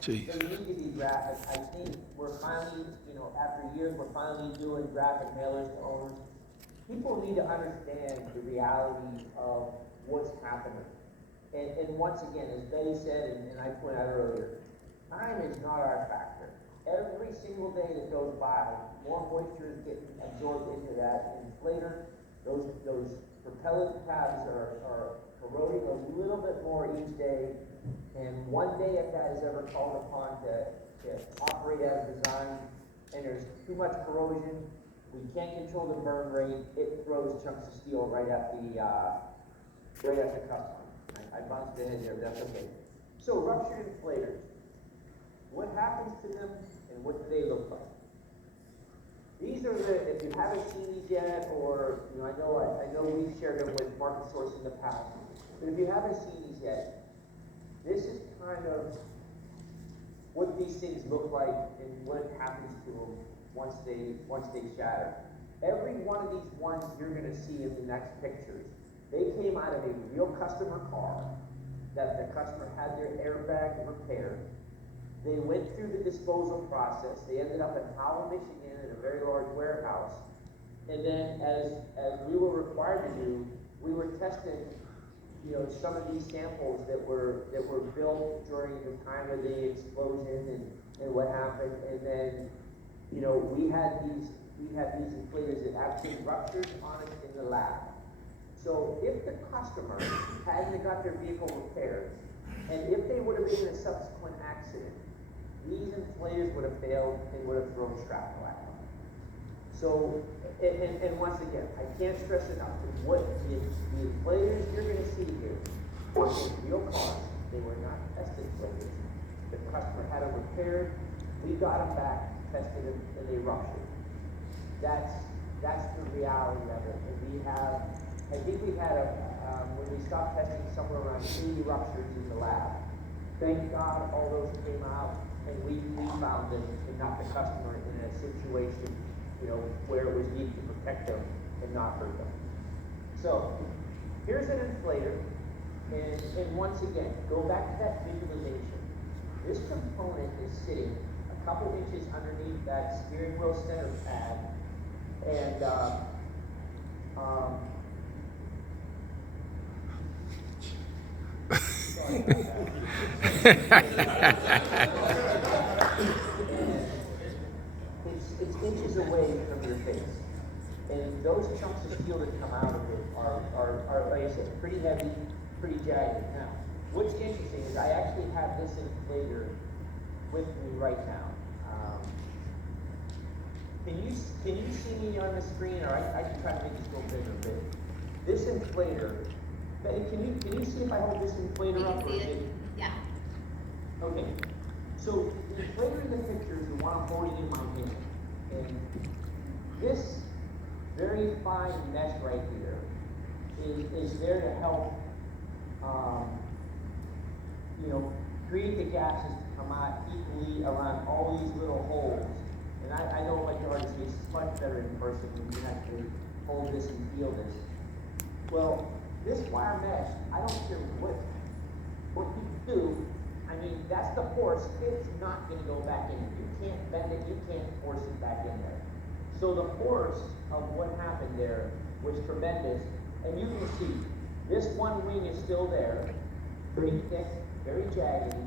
Jeez. So you need to be graphic. I think we're finally, after years, we're finally doing graphic mailers to owners. People need to understand the reality of what's happening. And once again, as Betty said, and I pointed out earlier, time is not our factor. Every single day that goes by, more moisture is getting absorbed into that inflator. Those propellant tabs are corroding a little bit more each day. And one day, if that is ever called upon to operate as designed, and there's too much corrosion, we can't control the burn rate, it throws chunks of steel right at the customer. I bounced the head there, but that's okay. So ruptured inflators. What happens to them and what do they look like? These are if you haven't seen these yet, or I know we've shared them with Market Source in the past, but if you haven't seen these yet, this is kind of what these things look like and what happens to them once they shatter. Every one of these ones you're going to see in the next pictures, they came out of a real customer car that the customer had their airbag repaired. They went through the disposal process. They ended up in Howell, Michigan, in a very large warehouse. And then, as we were required to do, we were testing, some of these samples that were built during the time of the explosion and what happened. And then, we had these inflators that actually ruptured on us in the lab. So if the customer hadn't got their vehicle repaired, and if they would have been in a subsequent accident, these inflators would have failed and would have thrown shrapnel at them. So, and once again, I can't stress enough, what the inflators you're going to see here were in real cars. They were not test inflators. The customer had them repaired, we got them back, tested them, and they ruptured. That's the reality of it. And I think we had when we stopped testing, somewhere around 80 ruptures in the lab. Thank God all those came out, and we found them and not the customer in a situation, where it was needed to protect them and not hurt them. So, here's an inflator, and once again, go back to that visualization. This component is sitting a couple inches underneath that steering wheel center pad, and it's inches away from your face. And those chunks of steel that come out of it are like I said, pretty heavy, pretty jagged. Now, what's interesting is I actually have this inflator with me right now. Can you see me on the screen, or I can try to make this go bigger a bit. This inflator, can you see if I hold this inflator up? We can see it. Yeah. Okay. So the inflator in the picture is the one I'm holding in my hand. And this very fine mesh right here is there to help create the gases to come out equally around all these little holes. And I know, like you already see, it's much better in person when you actually hold this and feel this. Well, this wire mesh, I don't care what you do. I mean, that's the force. It's not going to go back in. You can't bend it. You can't force it back in there. So the force of what happened there was tremendous. And you can see this one wing is still there, pretty thick, very jaggedy.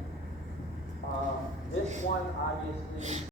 This one obviously